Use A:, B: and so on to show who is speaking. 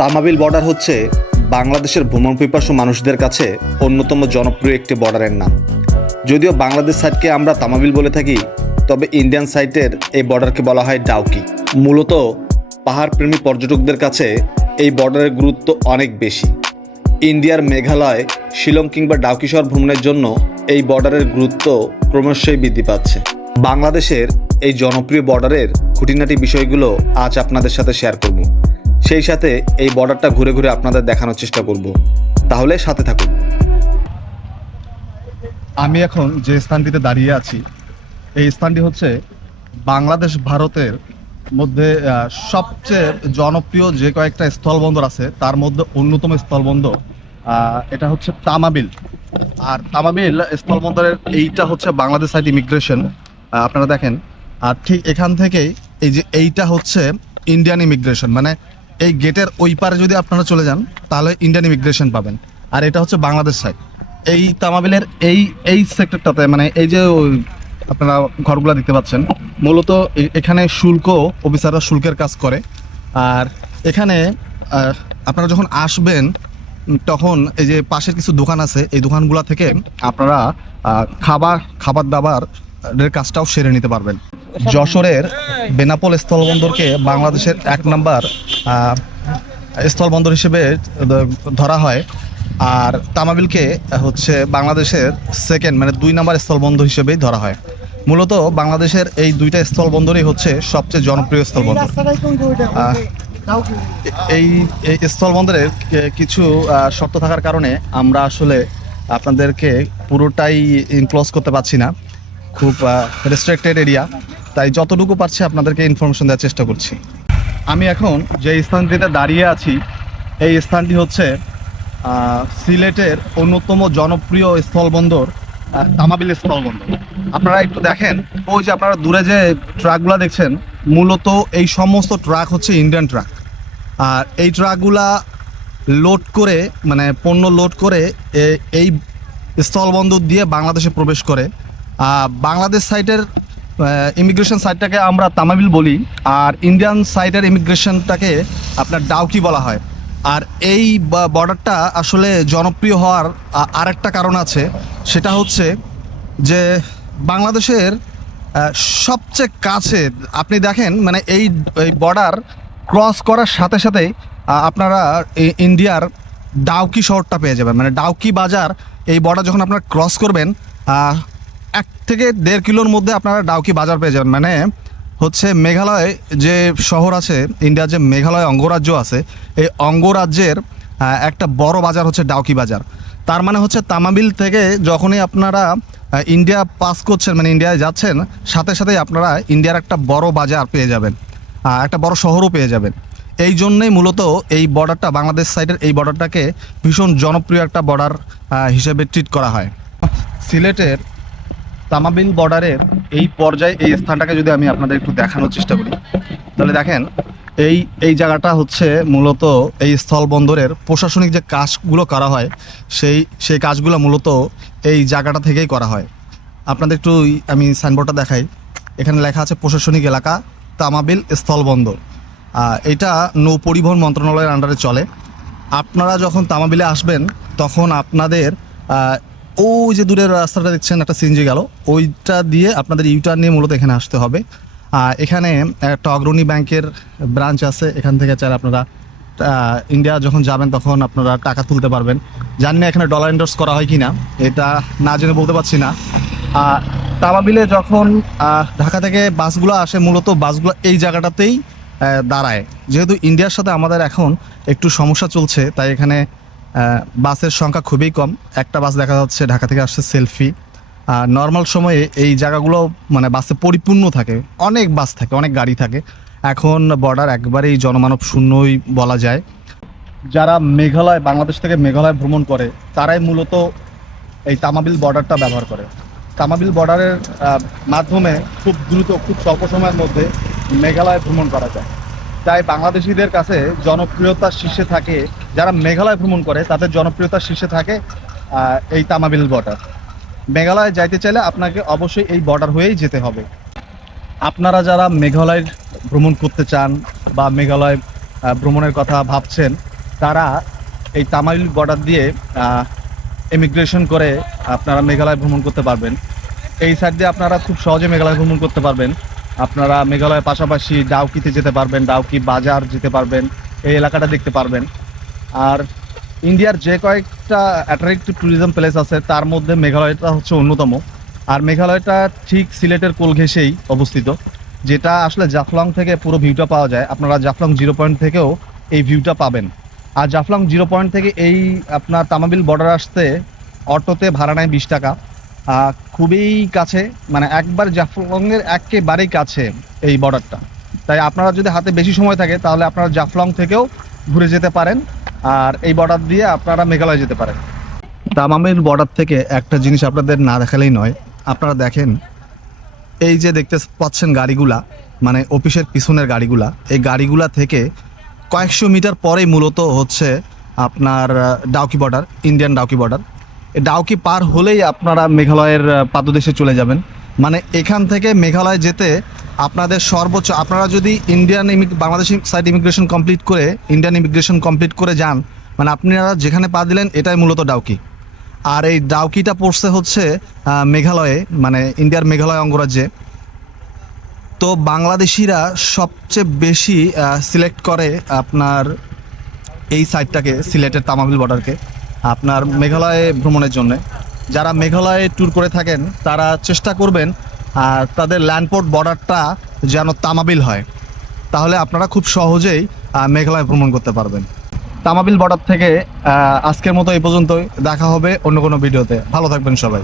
A: Tamabil border হচ্ছে বাংলাদেশের ভ্রমণ পিপাসু মানুষদের কাছে অন্যতম জনপ্রিয় একটি বর্ডারের নাম। যদিও বাংলাদেশ সাইডকে আমরা তামাবিল বলে থাকি, তবে ইন্ডিয়ান সাইটের এই বর্ডারকে বলা হয় ডাউকি। মূলত পাহাড়প্রেমী পর্যটকদের কাছে এই বর্ডারের গুরুত্ব অনেক বেশি। ইন্ডিয়ার মেঘালয়, শিলং কিংবা ডাউকি শহর ভ্রমণের জন্য এই বর্ডারের গুরুত্ব ক্রমশই বৃদ্ধি পাচ্ছে। বাংলাদেশের এই জনপ্রিয় বর্ডারের খুঁটিনাটি বিষয়গুলো আজ আপনাদের সাথে শেয়ার করব। সেই সাথে এই বর্ডারটা ঘুরে ঘুরে আপনাদের দেখানোর চেষ্টা করব। তাহলে সাথে থাকুন।
B: আমি এখন যে স্থানটিতে দাঁড়িয়ে আছি, এই স্থানটি হচ্ছে বাংলাদেশ ভারতের মধ্যে সবচেয়ে জনপ্রিয় যে কয়েকটা স্থলবন্দর আছে, তার মধ্যে অন্যতম স্থলবন্দর এটা হচ্ছে তামাবিল। আর তামাবিল স্থলবন্দরের এইটা হচ্ছে বাংলাদেশ সাইড ইমিগ্রেশন আপনারা দেখেন। আর ঠিক এখান থেকেই এই যে এইটা হচ্ছে ইন্ডিয়ান ইমিগ্রেশন মানে এই গেটের ওই পারে যদি আপনারা চলে যান, তাহলে ইন্ডিয়ান ইমিগ্রেশন পাবেন। আর এটা হচ্ছে বাংলাদেশ সাইড এই তামাবিলের এই এই সেক্টরটাতে মানে এই যে আপনারা ঘরগুলো দেখতে পাচ্ছেন, মূলত এখানে শুল্ক অফিসাররা শুল্কের কাজ করে। আর এখানে আপনারা যখন আসবেন তখন এই যে পাশের কিছু দোকান আছে, এই দোকানগুলো থেকে আপনারা খাবার খাবার দাবার কাজটাও সেরে নিতে পারবেন। যশোরের বেনাপোল স্থলবন্দরকে বাংলাদেশের এক নাম্বার স্থলবন্দর হিসেবে ধরা হয়। আর তামাবিলকে হচ্ছে বাংলাদেশের সেকেন্ড মানে দুই নাম্বার স্থলবন্দর হিসেবেই ধরা হয়। মূলত বাংলাদেশের এই দুইটা স্থলবন্দরই হচ্ছে সবচেয়ে জনপ্রিয় স্থলবন্দর। এই স্থলবন্দরের কিছু শর্ত থাকার কারণে আমরা আসলে আপনাদেরকে পুরোটাই ইনক্লোজ করতে পারছি না। খুব রেস্ট্রিক্টেড এরিয়া তাই যতটুকু পারছি আপনাদেরকে ইনফরমেশন দেওয়ার চেষ্টা করছি। আমি এখন যে স্থানটিতে দাঁড়িয়ে আছি, এই স্থানটি হচ্ছে সিলেটের অন্যতম জনপ্রিয় স্থলবন্দর তামাবিল স্থলবন্দর। আপনারা একটু দেখেন, ওই যে আপনারা দূরে যে ট্রাকগুলো দেখছেন, মূলত এই সমস্ত ট্রাক হচ্ছে ইন্ডিয়ান ট্রাক। আর এই ট্রাকগুলা লোড করে মানে পণ্য লোড করে এই স্থলবন্দর দিয়ে বাংলাদেশে প্রবেশ করে। বাংলাদেশ সাইটের ইমিগ্রেশন সাইটটাকে আমরা তামাবিল বলি, আর ইন্ডিয়ান সাইটের ইমিগ্রেশনটাকে আপনার ডাউকি বলা হয়। আর এই বর্ডারটা আসলে জনপ্রিয় হওয়ার আরেকটা কারণ আছে, সেটা হচ্ছে যে বাংলাদেশের সবচেয়ে কাছে, আপনি দেখেন মানে এই বর্ডার ক্রস করার সাথে সাথেই আপনারা ইন্ডিয়ার ডাউকি শহরটা পেয়ে যাবেন। মানে ডাউকি বাজার, এই বর্ডার যখন আপনারা ক্রস করবেন এক থেকে দেড় কিলোর মধ্যে আপনারা ডাউকি বাজার পেয়ে যাবেন। মানে হচ্ছে মেঘালয় যে শহর আছে, ইন্ডিয়ার যে মেঘালয় অঙ্গরাজ্য আছে, এই অঙ্গরাজ্যের একটা বড় বাজার হচ্ছে ডাউকি বাজার। তার মানে হচ্ছে তামাবিল থেকে যখনই আপনারা ইন্ডিয়া পাস করছেন মানে ইন্ডিয়ায় যাচ্ছেন, সাথে সাথেই আপনারা ইন্ডিয়ার একটা বড় বাজার পেয়ে যাবেন একটা বড় শহরও পেয়ে যাবেন। এই জন্যই মূলত এই বর্ডারটা, বাংলাদেশ সাইডের এই বর্ডারটাকে ভীষণ জনপ্রিয় একটা বর্ডার হিসেবে ট্রিট করা হয়। সিলেটের তামাবিল বর্ডারের এই পর্যায়ে এই স্থানটাকে যদি আমি আপনাদের একটু দেখানোর চেষ্টা করি, তাহলে দেখেন এই এই জায়গাটা হচ্ছে মূলত এই স্থলবন্দরের প্রশাসনিক যে কাজগুলো করা হয়, সেই সেই কাজগুলো মূলত এই জায়গাটা থেকেই করা হয়। আপনাদের একটু আমি সাইনবোর্ডটা দেখাই। এখানে লেখা আছে প্রশাসনিক এলাকা তামাবিল স্থলবন্দর। এটা নৌ পরিবহন মন্ত্রণালয়ের আন্ডারে চলে। আপনারা যখন তামাবিলে আসবেন, তখন আপনাদের ওই যে দূরের রাস্তাটা দেখছেন, একটা সিনজি গেল। ওইটা দিয়ে আপনাদের ইউটার নিয়ে মূলত এখানে আসতে হবে। এখানে একটা অগ্রণী ব্যাংকের ব্রাঞ্চ আছে। এখান থেকে চাই আপনারা ইন্ডিয়া যখন যাবেন তখন আপনারা টাকা তুলতে পারবেন। জানি না এখানে ডলার এন্ডোর্স করা হয় কি না এটা না জেনে বলতে পারছি না। তামাবিলে যখন ঢাকা থেকে বাসগুলো আসে, মূলত বাসগুলো এই জায়গাটাতেই দাঁড়ায়। যেহেতু ইন্ডিয়ার সাথে আমাদের এখন একটু সমস্যা চলছে, তাই এখানে বাসের সংখ্যা খুবই কম। একটা বাস দেখা যাচ্ছে ঢাকা থেকে আসছে সেলফি। আর নর্মাল সময়ে এই জায়গাগুলো মানে বাসে পরিপূর্ণ থাকে। অনেক বাস থাকে, অনেক গাড়ি থাকে। এখন বর্ডার একবারেই জনমানব শূন্যই বলা যায়। যারা মেঘালয়, বাংলাদেশ থেকে মেঘালয় ভ্রমণ করে, তারাই মূলত এই তামাবিল বর্ডারটা ব্যবহার করে। তামাবিল বর্ডারের মাধ্যমে খুব দ্রুত, খুব স্বল্প সময়ের মধ্যে মেঘালয় ভ্রমণ করা যায়। তাই বাংলাদেশিদের কাছে জনপ্রিয়তার শীর্ষে থাকে, যারা মেঘালয় ভ্রমণ করে, তাদের জনপ্রিয়তার শীর্ষে থাকে এই তামাবিল বর্ডার। মেঘালয় যাইতে চাইলে আপনাকে অবশ্যই এই বর্ডার হয়েই যেতে হবে। আপনারা যারা মেঘালয় ভ্রমণ করতে চান বা মেঘালয় ভ্রমণের কথা ভাবছেন, তারা এই তামাইল বর্ডার দিয়ে ইমিগ্রেশন করে আপনারা মেঘালয় ভ্রমণ করতে পারবেন। এই সাইড দিয়ে আপনারা খুব সহজে মেঘালয় ভ্রমণ করতে পারবেন। আপনারা মেঘালয়ের পাশাপাশি ডাউকিতে যেতে পারবেন, ডাউকি বাজার যেতে পারবেন, এই এলাকাটা দেখতে পারবেন। আর ইন্ডিয়ার যে কয়েকটা অ্যাট্রাক্টিভ ট্যুরিজম প্লেস আছে, তার মধ্যে মেঘালয়টা হচ্ছে অন্যতম। আর মেঘালয়টা ঠিক সিলেটের কোল ঘেঁষেই অবস্থিত, যেটা আসলে জাফলং থেকে পুরো ভিউটা পাওয়া যায়। আপনারা জাফলং জিরো পয়েন্ট থেকেও এই ভিউটা পাবেন। আর জাফলং জিরো পয়েন্ট থেকে এই আপনার তামাবিল বর্ডার আসতে অটোতে ভাড়া নেয় বিশ টাকা। খুবই কাছে মানে একবার জাফলংয়ের একেবারেই কাছে এই বর্ডারটা তাই আপনারা যদি হাতে বেশি সময় থাকে, তাহলে আপনারা জাফলং থেকেও ঘুরে যেতে পারেন, আর এই বর্ডার দিয়ে আপনারা মেঘালয় যেতে পারেন। তামামের বর্ডার থেকে একটা জিনিস আপনাদের না দেখালেই নয়, আপনারা দেখেন, এই যে দেখতে পাচ্ছেন গাড়িগুলা মানে অফিসের পিছনের গাড়িগুলা, এই গাড়িগুলা থেকে কয়েকশো মিটার পরেই মূলত হচ্ছে আপনার Dawki border Indian Dawki border Dawki পার হলেই আপনারা মেঘালয়ের পাদদেশে চলে যাবেন। মানে এখান থেকে মেঘালয় যেতে আপনাদের সর্বোচ্চ, আপনারা যদি Indian Bangladesh side immigration complete করে, ইন্ডিয়ান ইমিগ্রেশন কমপ্লিট করে যান মানে আপনারা যেখানে পা দিলেন, এটাই মূলত ডাউকি আর এই ডাউকিটা পড়ছে হচ্ছে মেঘালয়ে মানে ইন্ডিয়ার মেঘালয় অঙ্গরাজ্যে। তো বাংলাদেশিরা সবচেয়ে বেশি সিলেক্ট করে আপনার এই সাইডটাকে সিলেটের তামাবিল বর্ডারকে। আপনার মেঘালয়ে ভ্রমণের জন্য। যারা মেঘালয়ে ট্যুর করে থাকেন, তারা চেষ্টা করবেন, আর তাদের ল্যান্ডপোর্ট বর্ডারটা যেন তামাবিল হয়। তাহলে আপনারা খুব সহজেই মেঘালয় ভ্রমণ করতে পারবেন। তামাবিল বর্ডার থেকে আজকের মতো এই পর্যন্তই। দেখা হবে অন্য কোনো ভিডিওতে। ভালো থাকবেন সবাই।